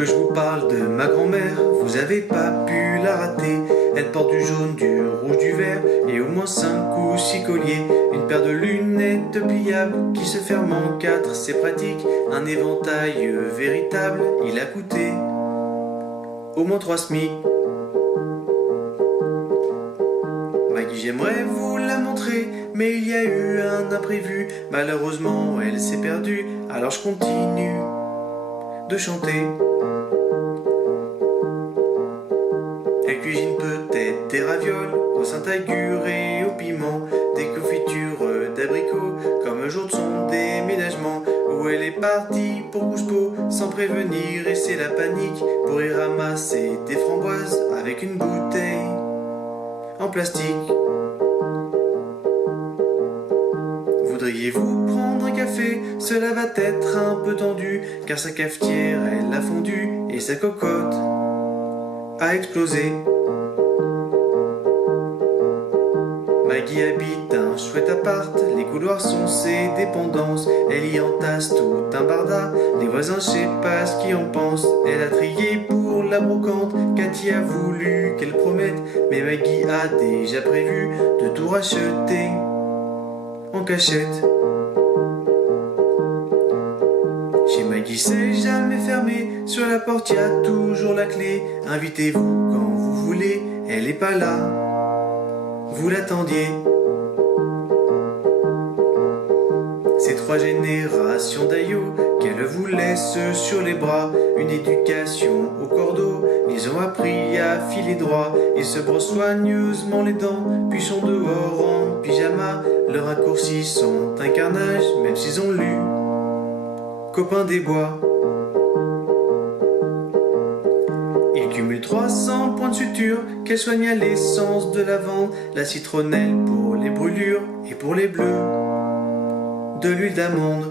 que je vous parle de ma grand-mère, vous avez pas pu la rater. Elle porte du jaune, du rouge, du vert et au moins 5 ou 6 colliers. Une paire de lunettes pliables qui se ferment en 4, c'est pratique. Un éventail véritable, il a coûté au moins 3 SMIC. Maggie, j'aimerais vous la montrer, mais il y a eu un imprévu. Malheureusement, elle s'est perdue, alors je continue de chanter. Elle cuisine peut-être des ravioles au Saint-Agur et au piment, des confitures d'abricots comme un jour de son déménagement, où elle est partie pour Couche-Pot sans prévenir, et c'est la panique pour y ramasser des framboises avec une bouteille en plastique. Voudriez-vous prendre un café? Cela va être un peu tendu, car sa cafetière elle a fondu et sa cocotte a explosé. Maggie habite un chouette appart, les couloirs sont ses dépendances. Elle y entasse tout un barda, les voisins je sais pas ce qu'ils en pensent. Elle a trié pour la brocante, Cathy a voulu qu'elle promette, mais Maggie a déjà prévu de tout racheter en cachette. Chez Maggie c'est jamais fermé, sur la porte y a toujours la clé. Invitez-vous quand vous voulez, elle est pas là, vous l'attendiez. C'est 3 générations d'aïeux qu'elle vous laisse sur les bras. Une éducation au cordeau, ils ont appris à filer droit et se brossent soigneusement les dents, puis sont dehors en pyjama. Leurs raccourcis sont un carnage, même s'ils ont lu Copain des bois. Il cumule 300 points de suture, qu'elle soigne à l'essence de lavande, la citronnelle pour les brûlures et pour les bleus, de l'huile d'amande.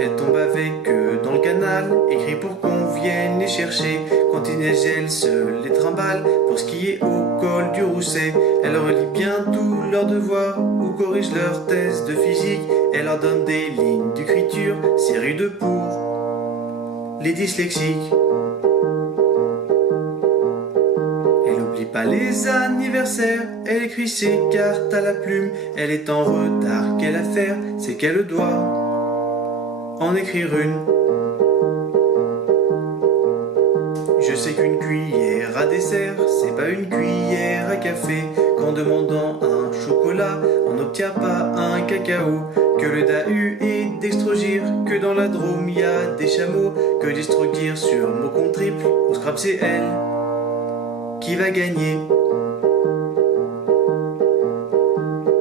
Elle tombe avec eux dans le canal, écrit pour qu'on vienne les chercher. Quand il neige, elle se les trimballe pour skier au col du Rousset. Elle relit bien tous leurs devoirs ou corrige leurs tests de physique. Elle leur donne des lignes d'écriture, série de pour les dyslexiques. Elle n'oublie pas les anniversaires, elle écrit ses cartes à la plume. Elle est en retard, quelle affaire, c'est qu'elle doit en écrire une. Je sais qu'une cuillère à dessert, c'est pas une cuillère à café. Qu'en demandant un chocolat, on n'obtient pas un cacao. Que le Dahu est d'Extrogir, que dans la Drôme y a des chameaux. Que d'Estrogir sur mot compte triple, au scrap c'est elle qui va gagner.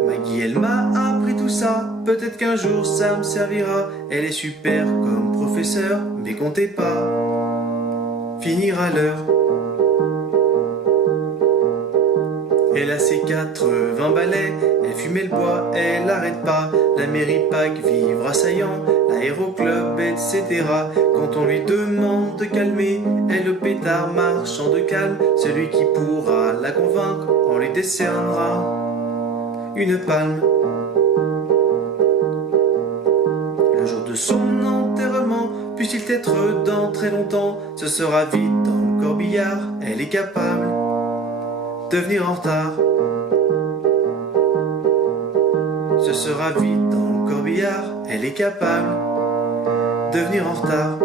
Maggie elle m'a appris tout ça, peut-être qu'un jour ça me servira. Elle est super comme professeur, mais comptez pas finir à l'heure. Elle a ses 80 balais, elle fume et le bois, elle n'arrête pas. La mairie Pâques, vivre assaillant, l'aéroclub, etc. Quand on lui demande de calmer, elle au pétard marchand de calme. Celui qui pourra la convaincre, on lui décernera une palme. Le jour de son enterrement, puisse-t-il être dans très longtemps, ce sera vite dans le corbillard, elle est capable de venir en retard. Ce sera vite dans le corbillard, elle est capable de venir en retard.